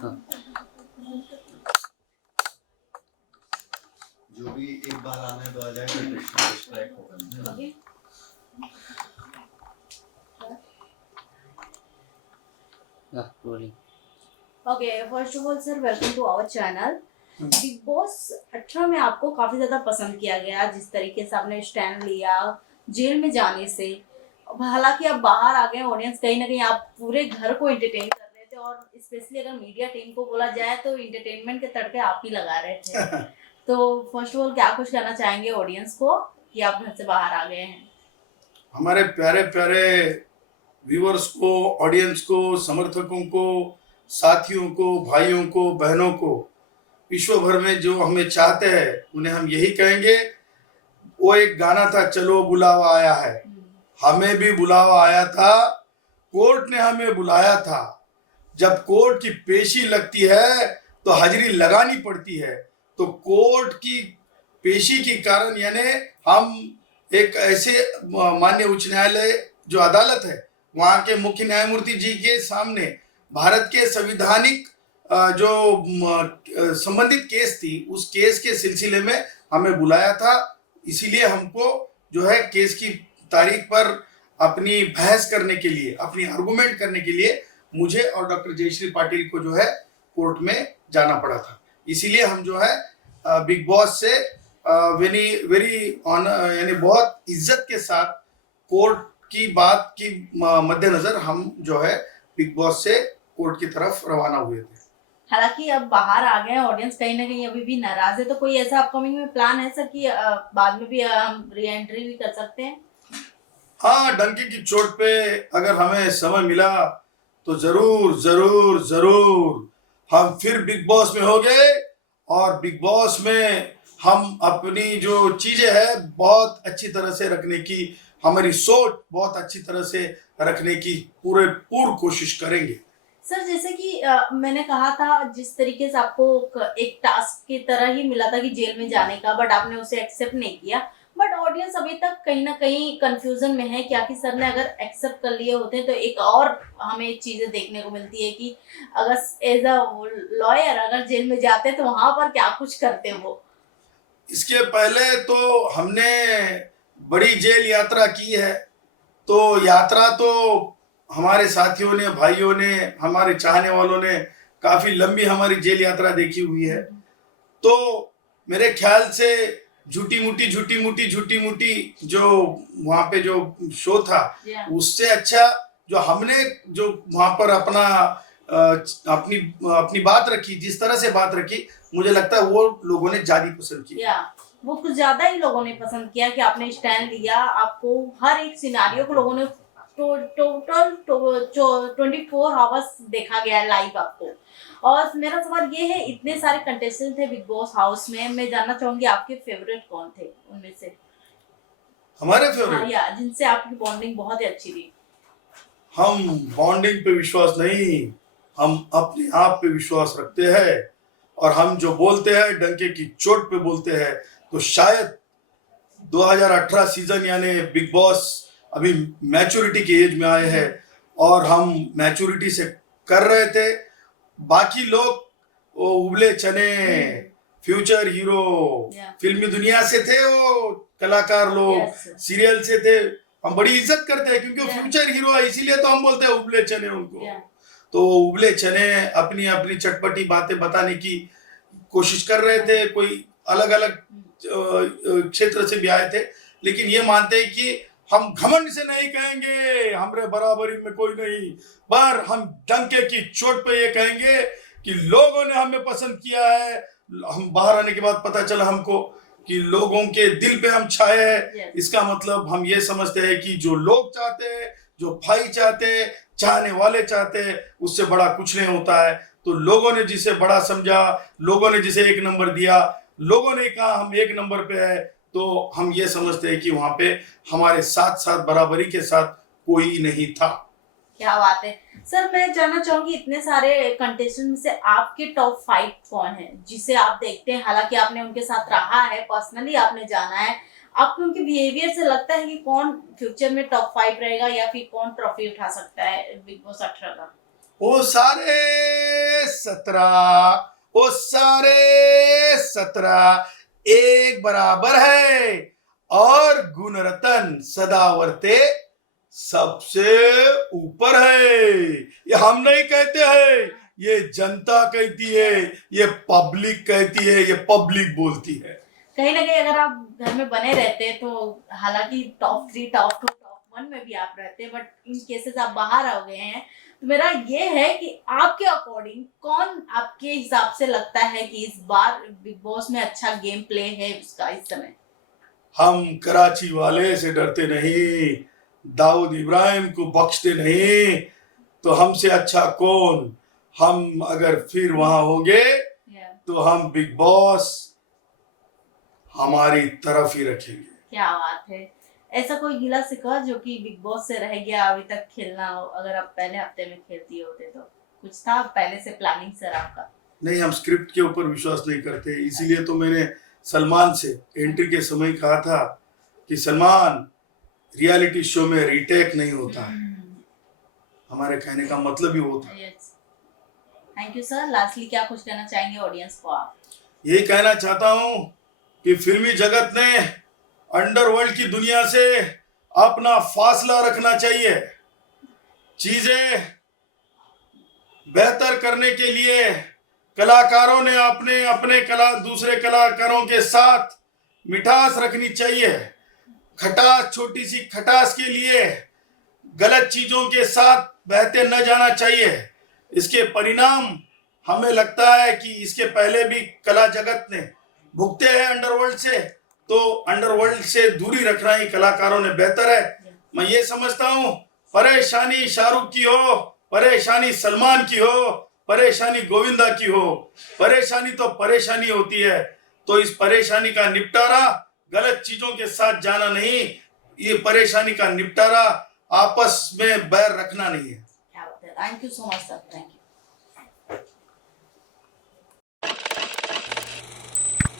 हाँ। जो भी एक बार आने दो आ जाएगा डिस्ट्रैक्ट होगा। Rolling. Okay, first of all sir welcome to our channel. Bigg Boss 18 में आपको काफी ज्यादा पसंद किया गया, जिस तरीके से आपने स्टैंड लिया जेल में जाने से। हालांकि आप बाहर आ गए, ऑडियंस कहीं ना कहीं आप पूरे घर को एंटरटेन कर रहे थे, और स्पेशली अगर मीडिया टीम को बोला जाए तो एंटरटेनमेंट के तड़के आप ही लगा रहे थे। तो फर्स्ट ऑफ ऑल क्या कुछ कहना चाहेंगे ऑडियंस को कि आप घर से बाहर आ गए हैं? हमारे प्यारे प्यारे व्यूअर्स को, ऑडियंस को, समर्थकों को, साथियों को, भाइयों को, बहनों को, विश्व भर में जो हमें चाहते हैं उन्हें हम यही कहेंगे। वो एक गाना था, चलो बुलावा आया है, हमें भी बुलावा आया था, कोर्ट ने हमें बुलाया था। जब कोर्ट की पेशी लगती है तो हाजिरी लगानी पड़ती है। तो कोर्ट की पेशी के कारण यानी हम एक ऐसे माननीय उच्च न्यायालय जो अदालत है वहाँ के मुख्य न्यायमूर्ति जी के सामने भारत के संविधानिक जो संबंधित केस थी, उस केस के सिलसिले में हमें बुलाया था। इसीलिए हमको जो है केस की तारीख पर अपनी बहस करने के लिए, अपनी आर्गुमेंट करने के लिए मुझे और डॉक्टर जयश्री पाटिल को जो है कोर्ट में जाना पड़ा था। इसीलिए हम जो है बिग बॉस से वेरी वेरी ऑनर यानी बहुत इज्जत के साथ कोर्ट की बात की मद्देनजर हम जो है बिग बॉस से कोर्ट की तरफ रवाना हुए थे। हालांकि अब बाहर आ गए, ऑडियंस कहीं ना कहीं अभी भी नाराज है, तो कोई ऐसा अपकमिंग में प्लान है सर कि बाद में भी हम री एंट्री भी कर सकते हैं? हाँ, डंके की चोट पे अगर हमें समय मिला तो जरूर जरूर जरूर हम फिर बिग बॉस में हो गए, और बिग बॉस में हम अपनी जो चीजें हैं बहुत अच्छी तरह से रखने की, हमारी सोच बहुत अच्छी तरह से रखने की पूरी कोशिश करेंगे। सर जैसे कि मैंने कहा था, जिस तरीके से आपको एक टास्क की तरह ही मिला था कि जेल में जाने का, बट आपने उसे एक्सेप्ट नहीं किया। बट ऑडियंस अभी तक कहीं ना कहीं कंफ्यूजन में है, क्या कि सर ने अगर एक्सेप्ट कर लिए होते तो एक और हमें चीजें देखने को मिलती है कि अगर एज अ लॉयर अगर जेल में जाते तो वहां पर क्या कुछ करते वो। इसके पहले तो हमने बड़ी जेल यात्रा की है, तो यात्रा तो हमारे साथियों ने, भाइयों ने, हमारे चाहने वालों ने काफी लंबी हमारी जेल यात्रा देखी हुई है। तो मेरे ख्याल से झूठी मूठी जो वहाँ पे जो शो था, उससे अच्छा जो हमने जो वहाँ पर अपनी बात रखी, जिस तरह से बात रखी, मुझे लगता है वो लोगों ने ज्यादा पसंद किया। वो कुछ ज्यादा ही लोगों ने पसंद किया कि आपने स्टैंड लिया, आपको हर एक सिनारियो को लोगों ने टोटल 24 आवर्स देखा गया लाइव आपको। और मेरा सवाल ये है, इतने सारे कंटेस्टेंट थे बिग बॉस हाउस में, मैं जानना चाहूंगी आपके फेवरेट कौन थे उनमें से? हमारे फेवरेट? या जिनसे आपकी बॉन्डिंग बहुत ही अच्छी थी। हम बॉन्डिंग पे विश्वास नहीं, हम अपने आप पे विश्वास रखते हैं, और हम जो बोलते हैं डंके की चोट पे बोलते हैं। तो शायद 2018 सीजन यानी बिग बॉस अभी मैच्योरिटी के एज में आए हैं, और हम मैच्योरिटी से कर रहे थे। बाकी लोग वो उबले चने फ्यूचर हीरो फिल्मी दुनिया से थे, वो कलाकार लोग सीरियल से थे, हम बड़ी इज्जत करते हैं क्योंकि वो फ्यूचर हीरो है, इसीलिए तो हम बोलते हैं उबले चने उनको। तो उबले चने अपनी अपनी चटपटी बातें बताने की कोशिश कर रहे थे, कोई अलग अलग क्षेत्र से भी आए थे, लेकिन ये मानते हैं कि हम घमंड से नहीं कहेंगे हमरे बराबरी में कोई नहीं, पर हम डंके की चोट पे ये कहेंगे कि लोगों ने हमें पसंद किया है। हम बाहर आने के बाद पता चला हमको कि लोगों के दिल पे हम छाए हैं। इसका मतलब हम ये समझते हैं कि जो लोग चाहते हैं, जो भाई चाहते हैं, चाहने वाले चाहते हैं, उससे बड़ा कुछ नहीं होता है। तो लोगों ने जिसे बड़ा समझा, लोगों ने जिसे एक नंबर दिया, लोगों ने कहा हम एक नंबर पे है, तो हम ये समझते हैं कि वहां पे हमारे साथ साथ बराबरी के साथ कोई नहीं था। क्या बात है सर। मैं जानना चाहूंगी, इतने सारे कंटेस्टेंट में से आपके टॉप 5 कौन है जिसे आप देखते हैं? हालांकि आपने उनके साथ रहा है, पर्सनली आपने जाना है, आपको उनके बिहेवियर से लगता है कि कौन फ्यूचर में टॉप 5 रहेगा, या फिर कौन ट्रॉफी उठा सकता है बिग बॉस 18 का? वो सारे 17 एक बराबर है और गुण रतन सदावर्ते सबसे ऊपर है। ये हम नहीं कहते हैं, ये जनता कहती है, ये पब्लिक कहती है, ये पब्लिक बोलती है। कहीं ना कहीं अगर आप घर में बने रहते तो हालांकि टॉप 3 टॉप 2 टॉप 1 में भी आप रहते, बट इन केसेस आप बाहर आ गए हैं, तो मेरा ये है कि आपके अकॉर्डिंग कौन आपके हिसाब से लगता है कि इस बार बिग बॉस में अच्छा गेम प्ले है उसका इस समय? हम कराची वाले से डरते नहीं, दाऊद इब्राहिम को बख्शते नहीं, तो हमसे अच्छा कौन। हम अगर फिर वहां होंगे तो हम बिग बॉस हमारी तरफ ही रखेंगे। क्या बात है। ऐसा कोई गिला शिकवा जो कि बिग बॉस से रह गया अभी तक खेलना हो, अगर आप पहले हफ्ते में खेलती होते तो कुछ था पहले से प्लानिंग सर आपका? नहीं, हम स्क्रिप्ट के ऊपर विश्वास नहीं करते, इसीलिए तो मैंने सलमान से एंट्री के समय कहा था कि सलमान, रियलिटी शो में रीटेक नहीं होता है। हमारे कहने का मतलब ही होता है। Thank you sir. लास्टली क्या कुछ कहना चाहेंगे ऑडियंस को आप? यही कहना चाहता हूं कि फिल्मी जगत ने अंडरवर्ल्ड की दुनिया से अपना फासला रखना चाहिए। चीजें बेहतर करने के लिए कलाकारों ने अपने अपने दूसरे कलाकारों के साथ मिठास रखनी चाहिए। खटास, छोटी सी खटास के लिए गलत चीजों के साथ बहते न जाना चाहिए। इसके परिणाम हमें लगता है कि इसके पहले भी कला जगत ने भुगते हैं अंडरवर्ल्ड से, तो अंडरवर्ल्ड से दूरी रखना ही कलाकारों ने बेहतर है। मैं ये समझता हूँ, परेशानी शाहरुख की हो, परेशानी सलमान की हो, परेशानी गोविंदा की हो, परेशानी तो परेशानी होती है, तो इस परेशानी का निपटारा गलत चीजों के साथ जाना नहीं, ये परेशानी का निपटारा आपस में बैर रखना नहीं है। क्या बात है। Thank you so much sir. Thank you.